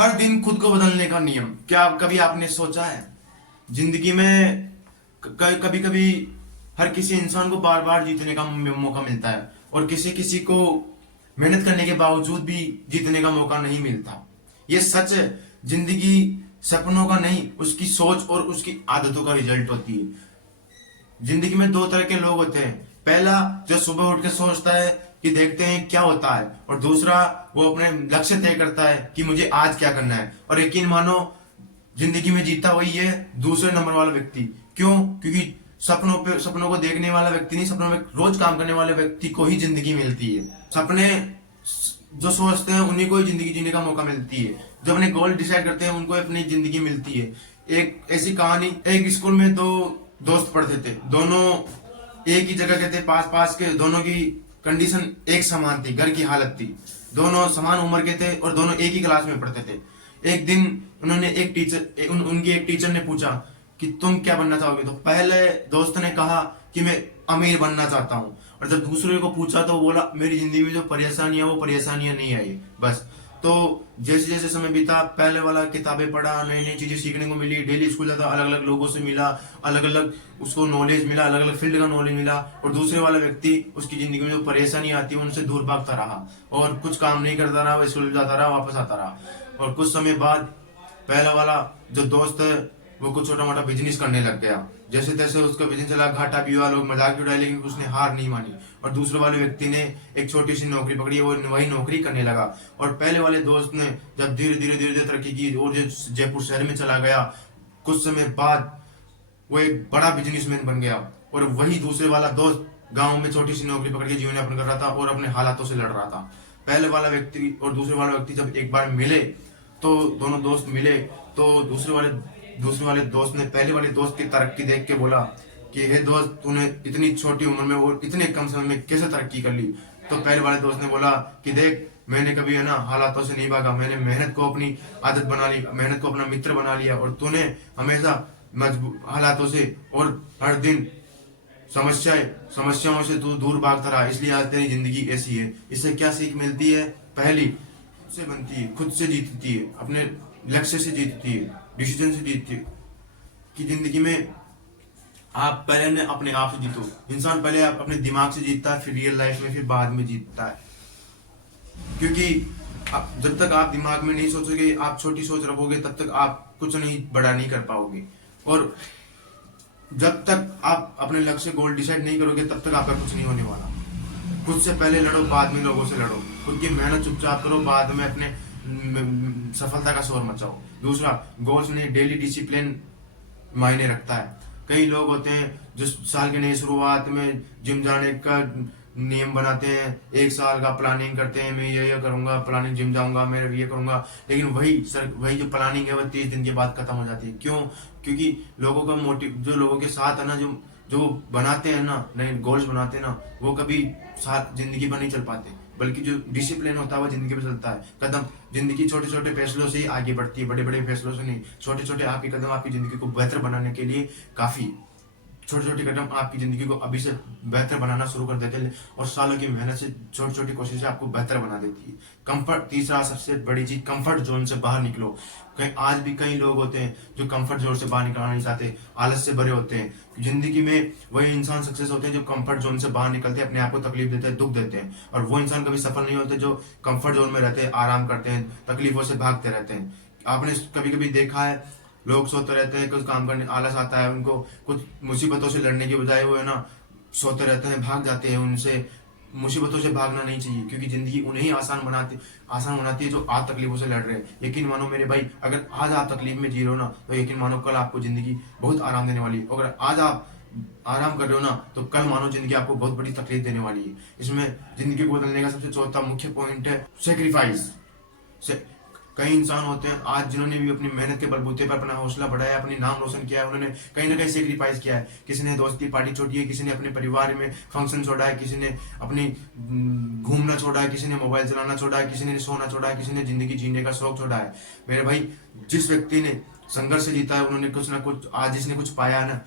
हर दिन खुद को बदलने का नियम। क्या कभी आपने सोचा है जिंदगी में कभी कभी हर किसी इंसान को बार बार जीतने का मौका मिलता है और किसी किसी को मेहनत करने के बावजूद भी जीतने का मौका नहीं मिलता। ये सच है। जिंदगी सपनों का नहीं, उसकी सोच और उसकी आदतों का रिजल्ट होती है। जिंदगी में दो तरह के लोग होते हैं। पहला जो सुबह उठ के सोचता है कि देखते हैं क्या होता है, और दूसरा वो अपने लक्ष्य तय करता है कि मुझे आज क्या करना है। और यकीन मानो जिंदगी में जीता वही है दूसरे नंबर वाला व्यक्ति। क्यों? क्योंकि सपनों को देखने वाला व्यक्ति नहीं, सपनों में रोज काम करने वाले व्यक्ति को ही जिंदगी मिलती है। सपने जो सोचते हैं उन्हीं को ही जिंदगी जीने का मौका मिलती है। जो अपने गोल डिसाइड करते हैं उनको अपनी जिंदगी मिलती है। एक ऐसी कहानी, एक स्कूल में दो दोस्त पढ़ते थे। दोनों एक ही जगह के थे, पास पास के। दोनों की कंडीशन एक समान थी, घर की हालत थी। दोनों समान उम्र के थे और दोनों एक ही क्लास में पढ़ते थे। एक दिन उनकी एक टीचर ने पूछा कि तुम क्या बनना चाहोगे? तो पहले दोस्त ने कहा कि मैं अमीर बनना चाहता हूँ। और जब दूसरे को पूछा तो वो बोला मेरी जिंदगी में जो परेशानियां वो परेशानियां नहीं आई बस। तो जैसे जैसे समय बीता, पहले वाला किताबें पढ़ा, नई नई चीजें सीखने को मिली, डेली स्कूल जाता, अलग अलग लोगों से मिला, अलग अलग उसको नॉलेज मिला, अलग अलग फील्ड का नॉलेज मिला। और दूसरे वाला व्यक्ति उसकी जिंदगी में जो परेशानी आती है उनसे दूर भागता रहा और कुछ काम नहीं करता रहा, स्कूल जाता रहा, वापस आता रहा। और कुछ समय बाद पहला वाला जो दोस्त है वो कुछ छोटा मोटा बिजनेस करने लग गया। जैसे तैसे उसका बिजनेस चला, घाटा भी हुआ, लोग मजाक भी उड़ाए, लेकिन उसने हार नहीं मानी। और दूसरे वाले व्यक्ति ने एक छोटी सी नौकरी पकड़ी और वही नौकरी करने लगा। और पहले वाले दोस्त ने जब धीरे धीरे धीरे धीरे तरक्की की और जयपुर शहर में चला गया, कुछ समय बाद वो एक बड़ा बिजनेसमैन बन गया। और वही दूसरे वाला दोस्त गाँव में छोटी सी नौकरी पकड़ के जीवन यापन कर रहा था और अपने हालातों से लड़ रहा था। पहले वाला व्यक्ति और दूसरे वाला व्यक्ति जब एक बार मिले, तो दोनों दोस्त मिले, तो दूसरे वाले दोस्त ने पहले वाले दोस्त की तरक्की देख के बोला कि हे दोस्त, तूने इतनी छोटी उम्र में और इतने कम समय में कैसे तरक्की कर ली? तो पहले वाले दोस्त ने बोला कि देख, मैंने कभी है ना हालातों से नहीं भागा, मैंने मेहनत को अपनी आदत बना ली, मेहनत को अपना मित्र बना लिया। और तूने हमेशा हालातों से और हर दिन समस्याओं से तू दूर भागता रहा, इसलिए आज तेरी जिंदगी ऐसी है। इससे क्या सीख मिलती है? पहली, खुद से बनती है, खुद से जीतती है, अपने लक्ष्य से जीतती है, डिसीजन से जीतती है। कि जिंदगी में आप पहले अपने आप से जीतो। इंसान पहले आप अपने दिमाग से जीतता है, फिर रियल लाइफ में, फिर बाद में जीतता है। क्योंकि जब तक आप दिमाग में नहीं सोचोगे, आप छोटी सोच रखोगे, तब तक आप कुछ नहीं बड़ा नहीं कर पाओगे। और जब तक आप अपने लक्ष्य गोल डिसाइड नहीं करोगे, तब तक आपका कुछ नहीं होने वाला। खुद से पहले लड़ो, बाद में लोगों से लड़ो। खुद की मेहनत चुपचाप करो, बाद में अपने सफलता का शोर मचाओ। दूसरा, गोल्स में डेली डिसिप्लिन मायने रखता है। कई लोग होते हैं जो साल के नई शुरुआत में जिम जाने का नियम बनाते हैं, एक साल का प्लानिंग करते हैं, मैं ये करूंगा, प्लानिंग जिम जाऊंगा, मैं ये करूंगा। लेकिन वही जो प्लानिंग है वो 30 दिन के बाद खत्म हो जाती है। क्यों? क्योंकि लोगों का मोटिव, जो लोगों के साथ है ना, जो बनाते हैं ना, नए गोल्स बनाते हैं ना, वो कभी साथ जिंदगी पर नहीं चल पाते। बल्कि जो डिसिप्लिन होता है वो जिंदगी पे चलता है। कदम जिंदगी छोटे छोटे फैसलों से ही आगे बढ़ती है, बड़े बड़े फैसलों से नहीं। छोटे छोटे आपके कदम आपकी जिंदगी को बेहतर बनाने के लिए काफी। छोटे छोटे कदम आपकी जिंदगी को अभी से बेहतर बनाना शुरू कर देते हैं और सालों की मेहनत से छोटी छोटी कोशिशें आपको बेहतर बना देती है। कंफर्ट, तीसरा सबसे बड़ी चीज, कंफर्ट जोन से बाहर निकलो। आज भी कई लोग होते हैं जो कंफर्ट जोन से बाहर निकलना नहीं चाहते, आलस से भरे होते हैं। जिंदगी में वही इंसान सक्सेस होते हैं जो कंफर्ट जोन से बाहर निकलते हैं, अपने आप को तकलीफ देते हैं, दुख देते हैं। और वो इंसान कभी सफल नहीं होते जो कंफर्ट जोन में रहते हैं, आराम करते हैं, तकलीफों से भागते रहते हैं। आपने कभी कभी देखा है, लोग सोते रहते हैं, कुछ काम करने आलस आता है उनको, कुछ मुसीबतों से लड़ने के बजाय वो है ना सोते रहते हैं, भाग जाते हैं। उनसे मुसीबतों से भागना नहीं चाहिए, क्योंकि जिंदगी उन्हें ही आसान बनाती है जो आज तकलीफों से लड़ रहे हैं। यकीन मानो मेरे भाई, अगर आज आप तकलीफ में जी रहे हो ना, तो यकीन मानो कल आपको जिंदगी बहुत आराम देने वाली है। अगर आज आप आराम कर रहे हो ना, तो कल मानो जिंदगी आपको बहुत बड़ी तकलीफ देने वाली है। इसमें जिंदगी को बदलने का सबसे चौथा मुख्य पॉइंट है सेक्रीफाइस। कई इंसान होते हैं आज जिन्होंने भी अपनी मेहनत के बलबूते पर अपना हौसला बढ़ाया, अपनी नाम रोशन किया है, उन्होंने कहीं ना कहीं सेक्रीफाइस किया है। किसी ने दोस्त की पार्टी छोड़ी है, किसी ने अपने परिवार में फंक्शन छोड़ा है, किसी ने अपनी घूमना छोड़ा है, किसी ने मोबाइल चलाना छोड़ा है, किसी ने सोना छोड़ा है, किसी ने जिंदगी जीने का शौक छोड़ा है। मेरे भाई, जिस व्यक्ति ने संघर्ष से जीता है, उन्होंने कुछ ना कुछ, आज जिसने कुछ पाया है ना,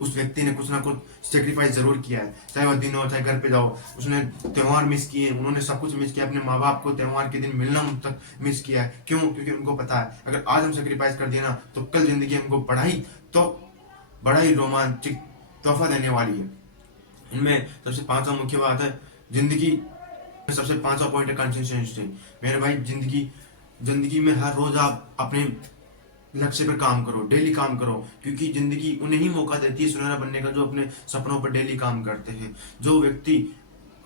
उस व्यक्ति ने कुछ ना कुछ सेक्रीफाइस जरूर किया है, चाहे वह दिन हो चाहे घर पे जाओ। उसने त्योहार मिस किए, उन्होंने सब कुछ मिस किया, अपने माँ बाप को त्योहार के दिन मिलना उन तक मिस किया है। क्यों? क्योंकि उनको पता है अगर आज हम सेक्रीफाइस कर दिए ना तो कल जिंदगी हमको बड़ा ही रोमांचक तोहफा देने वाली है। इनमें सबसे पांचवा मुख्य बात है जिंदगी में, सबसे पांचवा पॉइंट है कंसिस्टेंसी। मेरे भाई, जिंदगी में हर रोज आप अपने लक्ष्य पर काम करो, डेली काम करो, क्योंकि जिंदगी उन्हें ही मौका देती है सुनहरा बनने का जो अपने सपनों पर डेली काम करते हैं। जो व्यक्ति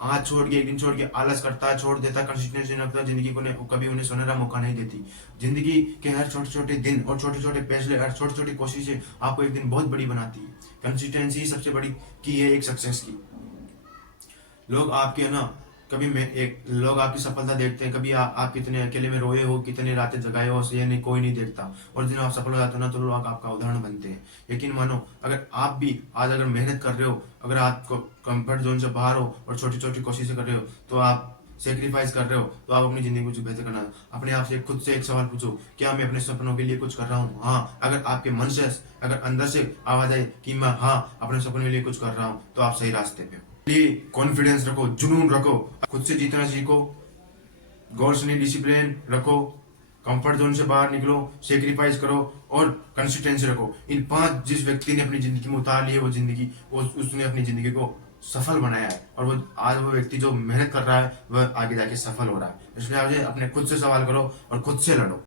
आज छोड़ के एक दिन छोड़ के आलस करता है, छोड़ देता है, कंसिस्टेंसी नहीं रखता, जिंदगी को कभी उन्हें सुनहरा मौका नहीं देती। जिंदगी के हर छोटे छोटे दिन और छोटे छोटे फैसले, हर छोटी छोटी कोशिशें आपको एक दिन बहुत बड़ी बनाती है। कंसिस्टेंसी सबसे बड़ी की है एक सक्सेस की। लोग आपके ना लोग आपकी सफलता देखते हैं, कभी आप कितने अकेले में रोए हो, कितने रातें जगाए हो, ये नहीं कोई नहीं देखता। और जिन आप सफल हो जाते हो ना तो लोग आपका उदाहरण बनते हैं। यकीन मानो, अगर आप भी आज अगर मेहनत कर रहे हो, अगर आप कंफर्ट जोन से बाहर हो और छोटी छोटी कोशिशें कर रहे हो, तो आप सेक्रीफाइस कर रहे हो, तो आप अपनी जिंदगी को बेहतर करना। अपने आप से खुद से एक सवाल पूछो, क्या मैं अपने सपनों के लिए कुछ कर रहा हूँ? हाँ, अगर आपके मन से, अगर अंदर से आवाज आए कि मैं हाँ अपने सपनों के लिए कुछ कर रहा हूँ, तो आप सही रास्ते पे हो। कॉन्फिडेंस रखो, जुनून रखो, खुद से जीतना सीखो, गौर से डिसिप्लिन रखो, कंफर्ट जोन से बाहर निकलो, सेक्रीफाइस करो और कंसिस्टेंसी रखो। इन पांच जिस व्यक्ति ने अपनी जिंदगी में उतार ली है, उसने अपनी जिंदगी को सफल बनाया है। और वो व्यक्ति जो मेहनत कर रहा है वह आगे जाके सफल हो रहा है। इसलिए आज अपने खुद से सवाल करो और खुद से लड़ो।